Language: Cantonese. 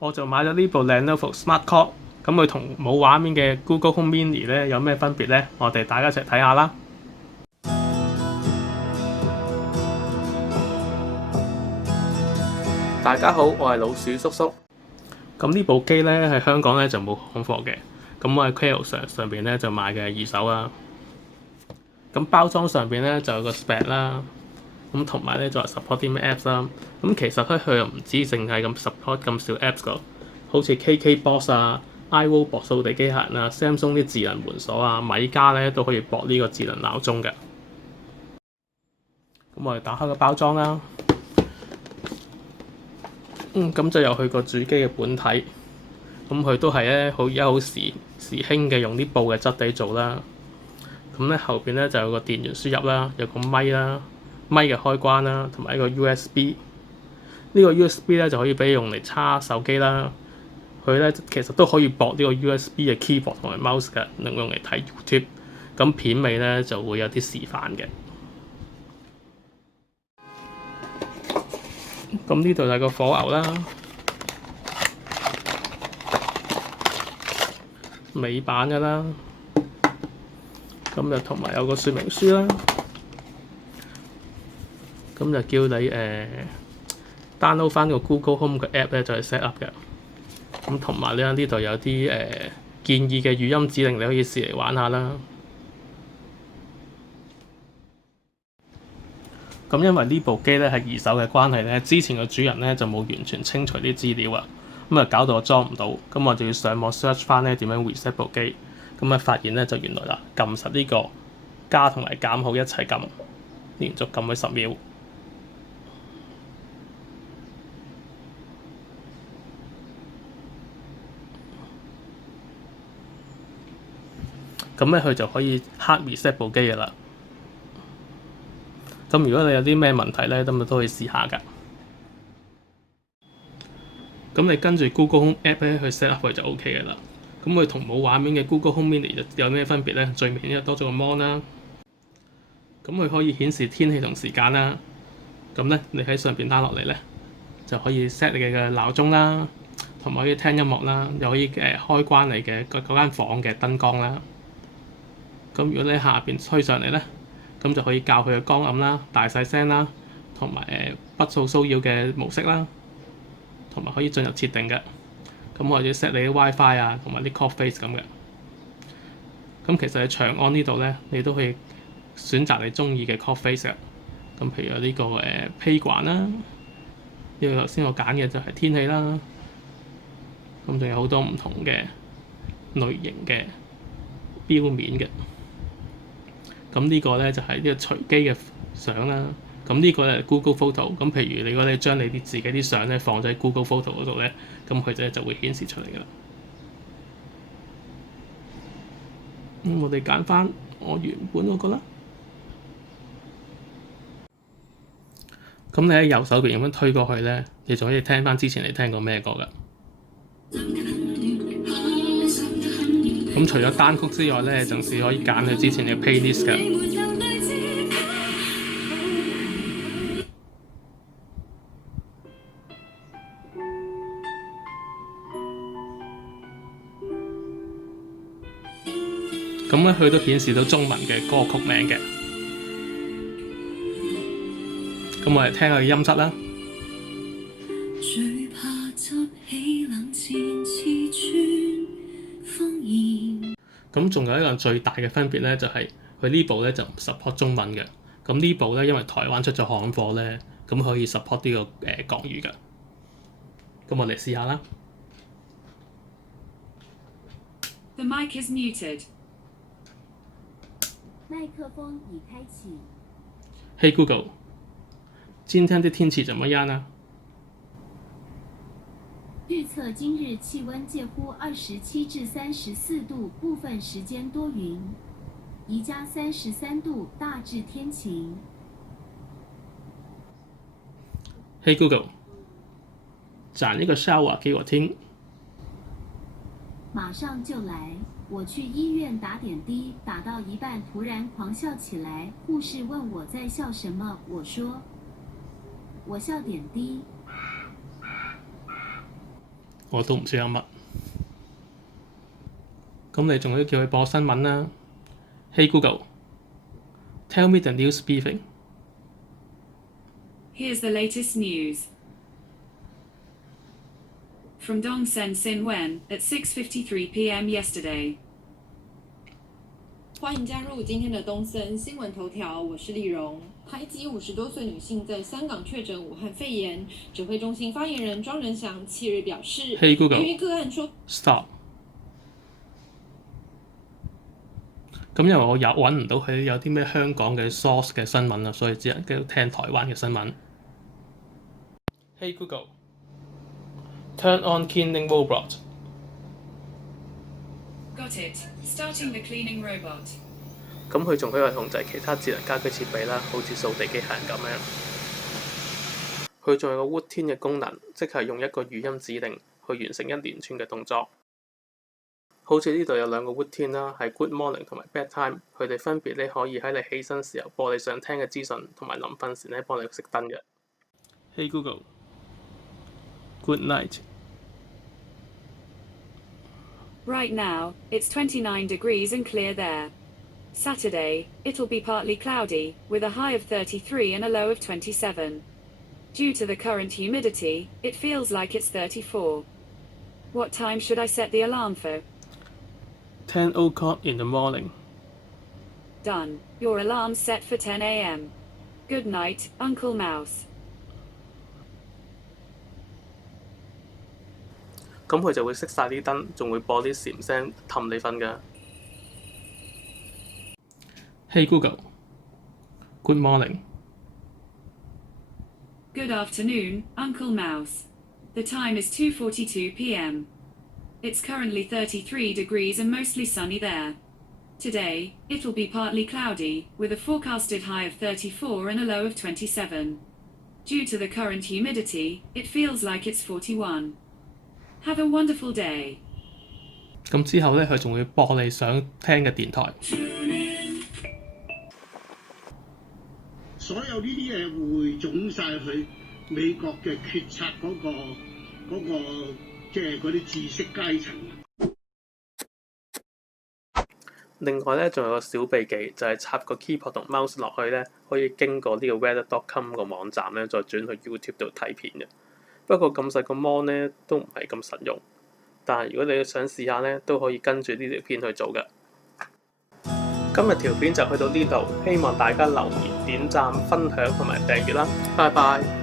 我就買咗呢部 Lenovo Smart Core，咁佢同冇畫面嘅 Google Home Mini 咧有咩分別呢？我哋大家一齊睇下啦。大家好，我係老鼠叔叔。咁呢部機咧喺香港咧就冇行貨嘅，咁我喺 Carousell上邊咧就買嘅二手啦。咁包裝上邊咧就有個 spec 啦，咁同埋咧就話 support 啲咩 apps 啦。咁其實佢又唔止淨係咁 support 咁少 apps 噶，好似 KKBox 啊、iRobot 掃地機械人啊、Samsung 啲智能門鎖啊、米家咧都可以駁呢個智能鬧鐘嘅。咁我哋打開個包裝啦。咁就有佢個主機嘅本體，咁佢都係咧好而家好時興嘅用啲布嘅質地做啦。咁咧後邊咧就有個電源輸入啦，有個咪啦，咪嘅開關啦，同埋一個 USB。呢個 USB 咧就可以俾你用嚟插手機啦。佢咧其實都可以駁呢個 USB 嘅 keyboard 同埋 mouse 嘅，用嚟睇 YouTube。咁片尾咧就會有啲示範嘅。咁呢度就係個火牛啦，美版嘅啦，咁就同埋有個說明書啦，咁就叫你download 翻個 Google Home 嘅 app 咧，就係 set up 嘅。咁同埋呢度有啲建議嘅語音指令，你可以試嚟玩下啦。咁因為呢部機咧係二手嘅關係咧，之前嘅主人咧就冇完全清除啲資料啊，咁啊搞到我裝唔到，咁我就要上網 search 翻咧點樣 reset 部機，咁啊發現咧就原來啦，撳實呢個加同埋減號一齊撳，連續撳佢10秒。咁咧佢就可以 hard reset 部機嘅啦。咁如果你有啲咩問題咧，咁都可以試下㗎。咁你跟住 Google Home App 咧去 set up 佢就 OK 嘅啦。咁佢同冇畫面嘅 Google Home Mini 有咩分別咧？最明顯多咗個 mon 啦。咁佢可以顯示天氣同時間啦。咁咧你喺上邊拉落嚟咧，就可以 set 你嘅鬧鐘啦，同埋可以聽音樂啦，又可以開關你嘅嗰間房嘅燈光啦。咁如果你喺下邊推上嚟咧，咁就可以校佢嘅光暗啦、大細聲啦，同埋不受騷擾嘅模式啦，同埋可以進入設定嘅。咁或者 set 你啲 WiFi 啊，同埋啲 call face 咁嘅。咁其實喺長按呢度咧，你都可以選擇你中意嘅 call face 嘅。咁譬如有呢個Playground 啦，呢個頭先我揀嘅就係天氣啦。咁仲有好多唔同嘅類型嘅標面嘅。咁呢個咧就係呢個隨機嘅相啦。咁呢個咧 Google Photo。咁譬如如果你將你自己啲相咧放咗喺 Google Photo 嗰度咧，咁佢就會顯示出嚟㗎啦。我哋揀翻我原本嗰個啦。咁你喺右手邊咁樣推過去咧，你仲可以聽翻之前你聽過咩歌㗎。咁除咗單曲之外咧，仲是可以揀佢之前嘅 playlist 㗎。咁咧佢都顯示到中文嘅歌曲名嘅。咁我哋聽下音質啦。咁仲有一個最大嘅分別咧，就係佢呢部咧就唔 support 中文嘅。咁呢部咧因為台灣出咗行貨咧，咁可以 support 呢個國語㗎。咁我哋試下啦。The mic is muted. 麦克风已开启。Hey Google， 今天的天气怎么样啊？预测今日气温介乎27至34度，部分时间多云，宜家33度，大致天晴。Hey Google， 讲一个笑话给我听。马上就来。我去医院打点滴，打到一半突然狂笑起来，护士问我在笑什么，我说我笑点滴。我都唔知有乜。咁你仲可以叫佢播新聞啦。Hey Google, tell me the news briefing. Here's the latest news. From Dongsen Sin Wen at 6:53 p.m. yesterday. 欢迎加入今天的东森新闻头条，我是丽蓉。排挤50多岁女性在香港确诊武汉肺炎，指挥中心发言人庄仁祥7日表示， Hey Google, 由于个案说 stop。咁因為我揾唔到佢有啲咩香港嘅 source 嘅新聞啊，所以只能繼續聽台灣嘅新聞。Hey Google, turn on cleaning robot. Got it. Starting the cleaning robot. 咁佢仲可以控制其他智能家居設備啦，好似掃地機械人咁樣。佢仲有個 Woodtien 嘅功能，即係用一個語音指令去完成一連串嘅動作。好似呢度有兩個 Woodtien 啦，係 Good Morning 同埋 Bedtime， 佢哋分別咧可以喺你起身時候播你想聽嘅資訊，同埋臨瞓時咧幫你熄燈嘅。Hey Google, Good night. Right now, it's 29 degrees and clear there. Saturday, it'll be partly cloudy, with a high of 33 and a low of 27. Due to the current humidity, it feels like it's 34. What time should I set the alarm for? 10 o'clock in the morning. Done. Your alarm's set for 10 a.m. Good night, Uncle Mouse. 咁佢就會熄晒啲燈，仲會播啲蟬聲氹你瞓㗎。Hey Google, Good morning. Good afternoon, Uncle Mouse. The time is 2:42 p.m. It's currently 33 degrees and mostly sunny there. Today, it'll be partly cloudy, with a forecasted high of 34 and a low of 27. Due to the current humidity, it feels like it's 41. Have a wonderful day. 咁之後咧，佢仲會播你想聽嘅電台。所有呢啲嘢匯總晒去美國嘅決策即係嗰啲知識階層。另外咧，仲有個小秘技，就係插個 keyboard 同 mouse 落去咧，可以經過呢個 weather.com 個網站咧，再轉去 YouTube 度睇片嘅。不過咁細個 mon 咧都唔係咁實用，但係如果你想試下咧，都可以跟住呢條片去做嘅。今日條片就去到呢度，希望大家留言、點讚、分享同埋訂閱啦，拜拜。